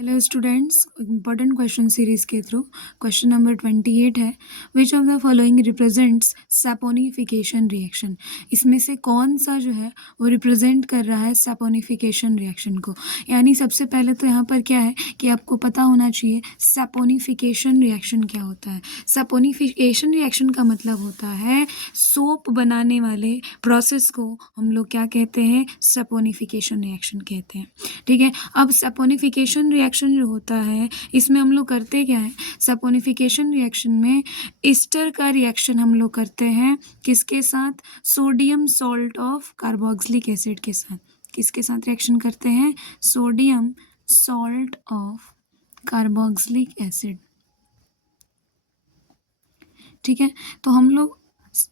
Hello students, important question series के through question number 28 है। Which of the following represents saponification reaction. इसमें से कौन सा जो है वो रिप्रेजेंट कर रहा है सैपोनिफिकेशन रिएक्शन को। यानी सबसे पहले तो यहाँ पर क्या है कि आपको पता होना चाहिए सैपोनिफिकेशन रिएक्शन क्या होता है। सैपोनिफिकेशन रिएक्शन का मतलब होता है सोप बनाने वाले प्रोसेस को हम लोग क्या कहते हैं, सैपोनिफिकेशन रिएक्शन कहते हैं। ठीक है, अब सैपोनिफिकेशन रिएक्शन जो होता है इसमें हम लोग करते क्या है, सैपोनिफिकेशन रिएक्शन में ईस्टर का रिएक्शन हम लोग करते हैं किसके साथ, sodium salt of carboxylic acid के साथ। किसके साथ रिएक्शन करते हैं, sodium salt of carboxylic acid. ठीक है, तो हम लोग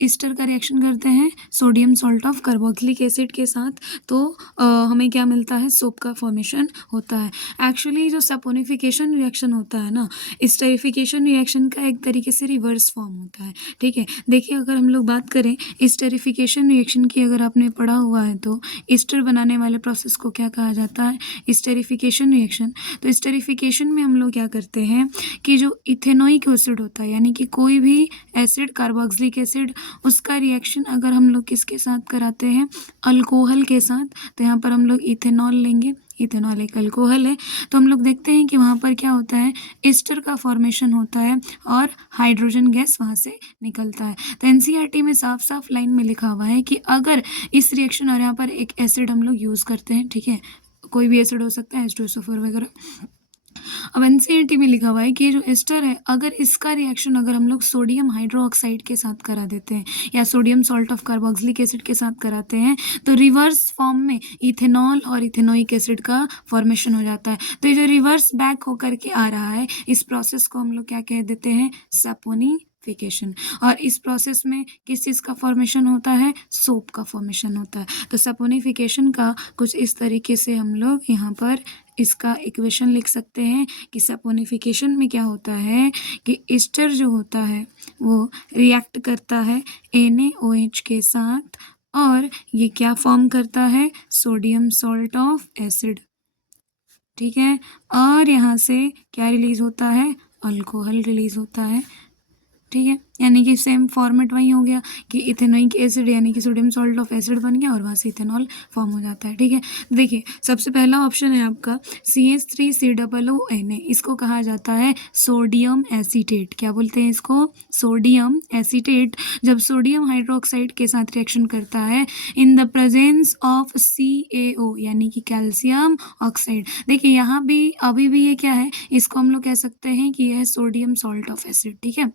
ईस्टर का रिएक्शन करते हैं sodium salt of carboxylic acid के साथ, तो हमें क्या मिलता है, सोप का फॉर्मेशन होता है। एक्चुअली जो सैपोनिफिकेशन रिएक्शन होता है ना, ईस्टरिफिकेशन रिएक्शन का एक तरीके से रिवर्स फॉर्म होता है। ठीक है, देखिए अगर हम लोग बात करें ईस्टरिफिकेशन रिएक्शन की, अगर आपने पढ़ा हुआ है तो ईस्टर बनाने वाले प्रोसेस को क्या कहा जाता है, ईस्टरिफिकेशन रिएक्शन। तो ईस्टरिफिकेशन में हम लोग क्या करते हैं कि जो इथेनोइक एसिड होता है, यानी कि कोई भी एसिड, कार्बोक्सिलिक एसिड, उसका रिएक्शन अगर हम लोग किसके साथ कराते हैं, अल्कोहल के साथ, तो यहाँ पर हम लोग इथेनॉल लेंगे। इथेनॉल एक अल्कोहल है, तो हम लोग देखते हैं कि वहाँ पर क्या होता है, एस्टर का फॉर्मेशन होता है और हाइड्रोजन गैस वहाँ से निकलता है। तो एनसीईआरटी में साफ साफ लाइन में लिखा हुआ है कि अगर इस रिएक्शन, और यहाँ पर एक एसिड हम लोग यूज़ करते हैं, ठीक है, कोई भी एसिड हो सकता है, H2SO4 वगैरह। अब एनसीईआरटी में लिखा हुआ है कि जो एस्टर है, अगर इसका रिएक्शन अगर हम लोग सोडियम हाइड्रोक्साइड के साथ करा देते हैं या sodium salt of carboxylic acid के साथ कराते हैं, तो रिवर्स फॉर्म में इथेनॉल और इथेनोइक एसिड का फॉर्मेशन हो जाता है। तो ये जो रिवर्स बैक होकर के आ रहा है, इस प्रोसेस को हम लोग क्या कह देते हैं, सैपोनिफिकेशन। और इस प्रोसेस में किस चीज़ का फॉर्मेशन होता है, सोप का फॉर्मेशन होता है। तो सैपोनिफिकेशन का कुछ इस तरीके से हम लोग यहाँ पर इसका इक्वेशन लिख सकते हैं कि सैपोनिफिकेशन में क्या होता है कि ईस्टर जो होता है वो रिएक्ट करता है NaOH के साथ, और ये क्या फॉर्म करता है, सोडियम सॉल्ट ऑफ एसिड। ठीक है, और यहाँ से क्या रिलीज होता है, अल्कोहल रिलीज होता है। ठीक है, यानी कि सेम फॉर्मेट वही हो गया कि इथेनोइक एसिड यानी कि सोडियम सॉल्ट ऑफ एसिड बन गया और वहाँ से इथेनॉल फॉर्म हो जाता है। ठीक है, देखिए सबसे पहला ऑप्शन है आपका CH3COONA, इसको कहा जाता है सोडियम एसीटेट। क्या बोलते हैं इसको, सोडियम एसीटेट। जब सोडियम हाइड्रोक्साइड के साथ रिएक्शन करता है in the presence of CaO यानी कि कैल्शियम ऑक्साइड। देखिए यहाँ भी अभी भी ये क्या है, इसको हम लोग कह सकते हैं कि यह है सोडियम सॉल्ट ऑफ एसिड। ठीक है,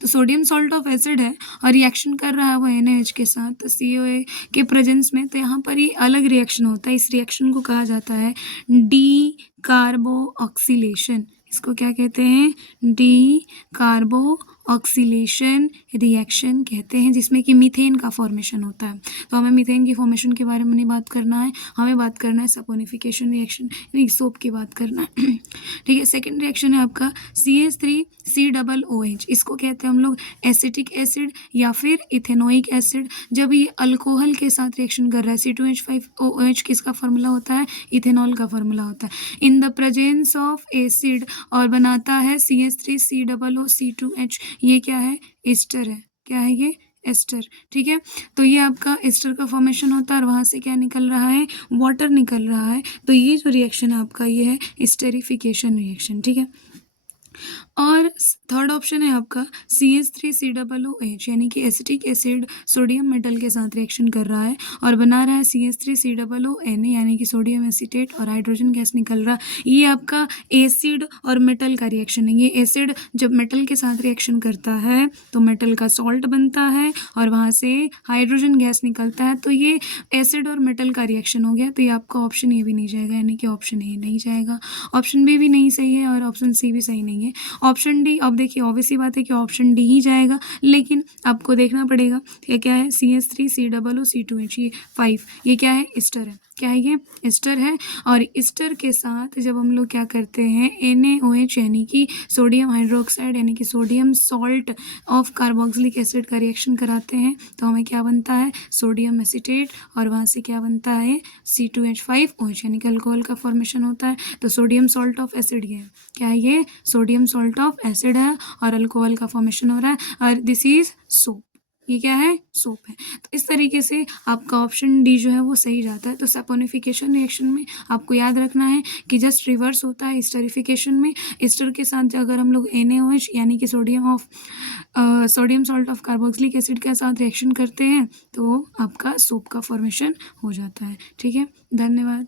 तो सोडियम सॉल्ट ऑफ एसिड है और रिएक्शन कर रहा है वो NaH के साथ, तो COA के प्रेजेंस में, तो यहाँ पर ये अलग रिएक्शन होता है। इस रिएक्शन को कहा जाता है डी कार्बो ऑक्सीलेशन। इसको क्या कहते हैं, डी कार्बो ऑक्सीलेशन रिएक्शन कहते हैं, जिसमें कि मीथेन का फॉर्मेशन होता है। तो हमें मीथेन की फॉर्मेशन के बारे में नहीं बात करना है, हमें बात करना है सैपोनिफिकेशन रिएक्शन यानी सोप की बात करना है। ठीक है, सेकेंड रिएक्शन है आपका CH3COOH। इसको कहते हैं हम लोग एसिटिक एसिड या फिर इथेनोइक एसिड। जब ये अल्कोहल के साथ रिएक्शन कर रहा है, C2H5OH किसका फार्मूला होता है, इथेनॉल का फार्मूला होता है in the presence of acid, और बनाता है CH3COOC2H। ये क्या है, एस्टर है। क्या है ये, एस्टर। ठीक है, तो ये आपका एस्टर का फॉर्मेशन होता है और वहाँ से क्या निकल रहा है, वाटर निकल रहा है। तो ये जो रिएक्शन है आपका, ये है एस्टरिफिकेशन रिएक्शन। ठीक है, और थर्ड ऑप्शन है आपका CH3COOH, यानी कि एसिटिक एसिड सोडियम मेटल के साथ रिएक्शन कर रहा है और बना रहा है CH3COONA, यानी कि सोडियम एसीटेट, और हाइड्रोजन गैस निकल रहा है। ये आपका एसिड और मेटल का रिएक्शन है। ये एसिड जब मेटल के साथ रिएक्शन करता है तो मेटल का सॉल्ट बनता है और वहाँ से हाइड्रोजन गैस निकलता है। तो ये एसिड और मेटल का रिएक्शन हो गया। तो ये आपका ऑप्शन ए भी नहीं जाएगा, यानी कि ऑप्शन ए नहीं जाएगा। ऑप्शन बी भी नहीं सही है और ऑप्शन सी भी सही नहीं है। ऑप्शन डी, अब देखिए ऑब्वियस सी बात है कि ऑप्शन डी ही जाएगा, लेकिन आपको देखना पड़ेगा ये क्या है, CH3 COO C2H, ये 5, ये क्या है, ईस्टर है। क्या है ये, ईस्टर है। और ईस्टर के साथ जब हम लोग क्या करते हैं, NaOH यानी कि सोडियम हाइड्रोक्साइड यानी कि sodium salt of carboxylic acid का रिएक्शन कराते हैं, तो हमें क्या बनता है, सोडियम एसीटेट, और वहाँ से क्या बनता है, C2H5OH यानी कि अल्कोहल का फॉर्मेशन होता है। तो सोडियम सॉल्ट ऑफ एसिड ये है, क्या है ये, सोडियम सॉल्ट ऑफ एसिड है और अल्कोहल का फॉर्मेशन हो रहा है, और दिस इज सोप, ये क्या है, सोप है। तो इस तरीके से आपका ऑप्शन डी जो है वो सही जाता है। तो सैपोनिफिकेशन रिएक्शन में आपको याद रखना है कि जस्ट रिवर्स होता है ईस्टरिफिकेशन में। ईस्टर के साथ अगर हम लोग NaOH यानी कि sodium salt of carboxylic acid के साथ रिएक्शन करते हैं तो आपका सोप का फॉर्मेशन हो जाता है। ठीक है, धन्यवाद।